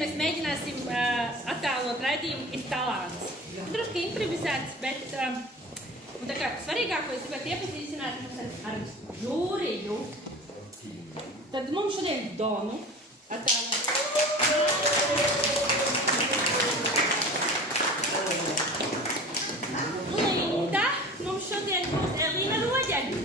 mēs mēģināsim attēlot raidījumu ir talants. Drusku improvizēts, bet un tā kā svarīgāko es gribētu iepazīstināt mums ar žūriju. Tad mums šodien Donu attēlot. Linda, mums šodien būs Elīna Roģeņa.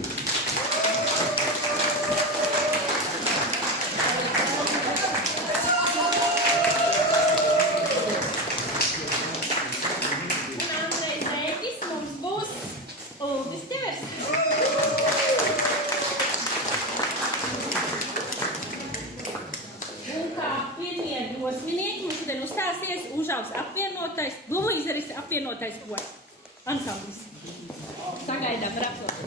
Užaugs apvienotais, Blūmīzeris apvienotais gods. Ansamblis. Sagaidām ar aplausu.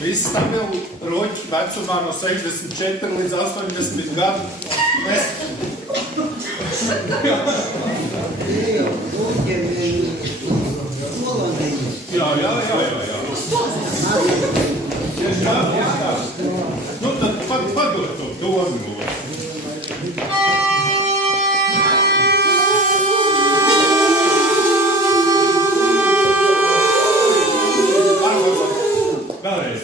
Visi stabili roķi vecumā no 64 līdz 80 gadu. Mēs... Jā. Tieši tā. Nu, tad padod to domu. Vēlreiz.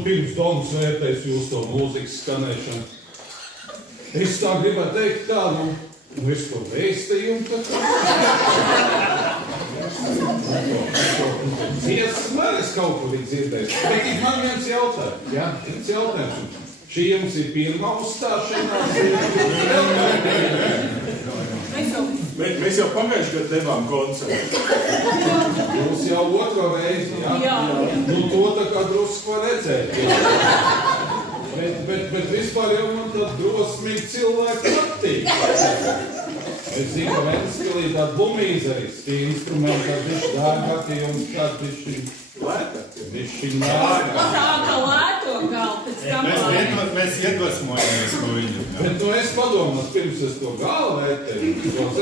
Pirms Donas vērtēs jūs to mūzikas skanēšanu. Es tā gribētu teikt tā, es to vēstījumu taču. Dziesmu es kaut kur ir dzirdējis. Bet man viens jautājums, jā? Viens jautājums. Šī jums ir pirmā uzstāšanās? Mēs jau pagājuši gadu devām koncertu. Jūs jau otro reizi, jā? Jā. Nu, to tā kā drusku var redzēt. Bet vispār jau man tā drosmīgi cilvēki patīk. Es zinu, ka Ventspilī tāda Blūmīzeris, tie instrumenti tādi bišķi dārgākie un tādi bišķi lētākie. Bišķi lētākie. Tā kā lēto gal, pēc tam Mēs iedvesmojamies no viņu. Bet nu es padomās, pirms es to galu vērtēju,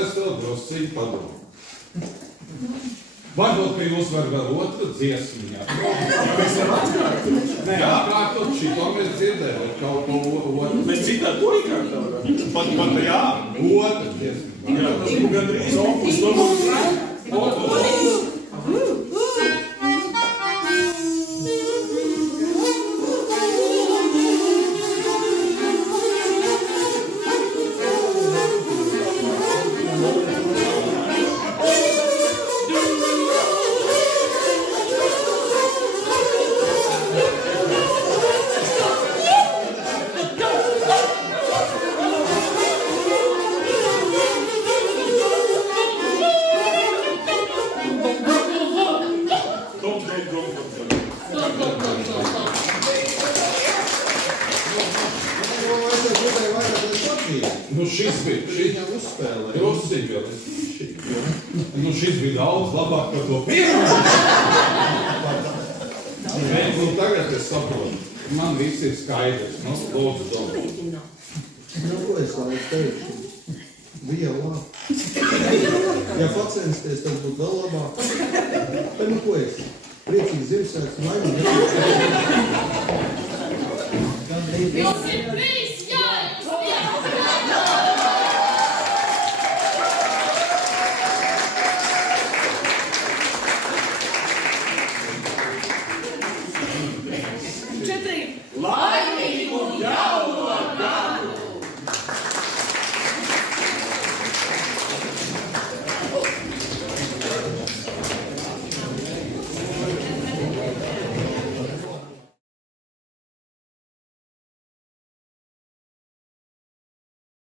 es tev drosīgi padomu. Varbūt, ka jūs var vēl otru dziesmu, jā. Mēs varam atkārtot. Jā, kārtot, šito mēs dzirdējam, bet kaut ko otru. Mēs citādi to iekārtām. Pat jā. Otru dziesmu. Jā, tas būs gandrīz opus numurs. Nu, šis bija uzspēlē. drusīgi vēl. Nu, šis bija daudz labāk par to pirmo. Nu, tagad es saprotu. Man viss ir skaidrs. Nu, lūdzu, Doma. Nu, ko es vēl teikšu? Bija labi. Ja pacensties, tad būtu vēl labāk. Bet nu, ko es? Priecīgs Ziemassvētku, laimīgi. Jums ir prieks!